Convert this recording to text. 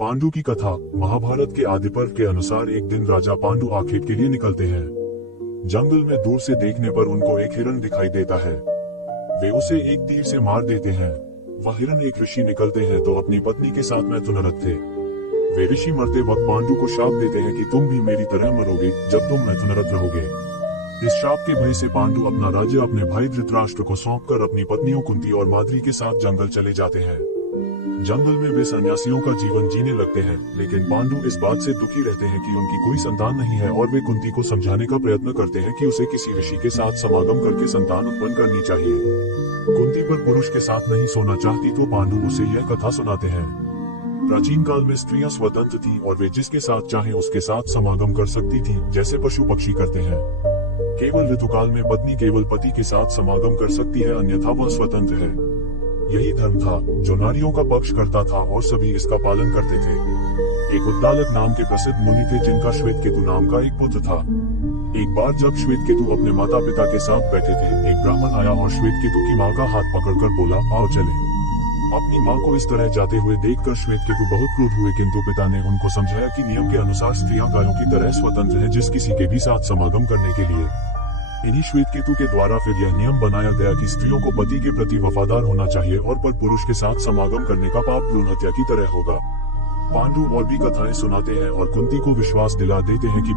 पांडु की कथा। महाभारत के आदि पर्व के अनुसार एक दिन राजा पांडु आखेट के लिए निकलते हैं। जंगल में दूर से देखने पर उनको एक हिरण दिखाई देता है। वे उसे एक तीर से मार देते हैं। वह हिरण एक ऋषि निकलते हैं तो अपनी पत्नी के साथ मैथुनरत थे। वे ऋषि मरते वक्त पांडु को शाप देते हैं कि तुम भी मेरी तरह मरोगे जब तुम मैथुनरत रहोगे। इस शाप के भय से पांडु अपना राज्य अपने भाई धृतराष्ट्र को सौंपकर अपनी पत्नियों कुंती और माद्री के साथ जंगल चले जाते हैं। जंगल में वे सन्यासियों का जीवन जीने लगते हैं, लेकिन पांडु इस बात से दुखी रहते हैं कि उनकी कोई संतान नहीं है और वे कुंती को समझाने का प्रयत्न करते हैं कि उसे किसी ऋषि के साथ समागम करके संतान उत्पन्न करनी चाहिए। कुंती पर पुरुष के साथ नहीं सोना चाहती तो पांडु उसे यह कथा सुनाते हैं। प्राचीन काल में स्त्रियां स्वतंत्र थीं और वे जिसके साथ चाहे उसके साथ समागम कर सकती थीं, जैसे पशु पक्षी करते हैं। केवल ऋतुकाल में पत्नी केवल पति के साथ समागम कर सकती है, अन्यथा वह स्वतंत्र है। यही धर्म था जो नारियों का पक्ष करता था और सभी इसका पालन करते थे। एक उद्दालक नाम के प्रसिद्ध मुनि थे जिनका श्वेतकेतु नाम का एक पुत्र था। एक बार जब श्वेतकेतु अपने माता पिता के साथ बैठे थे, एक ब्राह्मण आया और श्वेतकेतु की माँ का हाथ पकड़कर बोला, आओ चले। अपनी माँ को इस तरह जाते हुए देखकर श्वेतकेतु बहुत क्रोध हुए, किंतु पिता ने उनको समझाया कि नियम के अनुसार स्त्रियां गायों की तरह स्वतंत्र हैं, जिस किसी के भी साथ समागम करने के लिए। इन्हीं श्वेतकेतु के द्वारा फिर यह नियम बनाया गया कि स्त्रियों को पति के प्रति वफादार होना चाहिए और पर पुरुष के साथ समागम करने का पाप भ्रूण हत्या की तरह होगा। पांडु और भी कथाएं सुनाते हैं और कुंती को विश्वास दिला देते हैं कि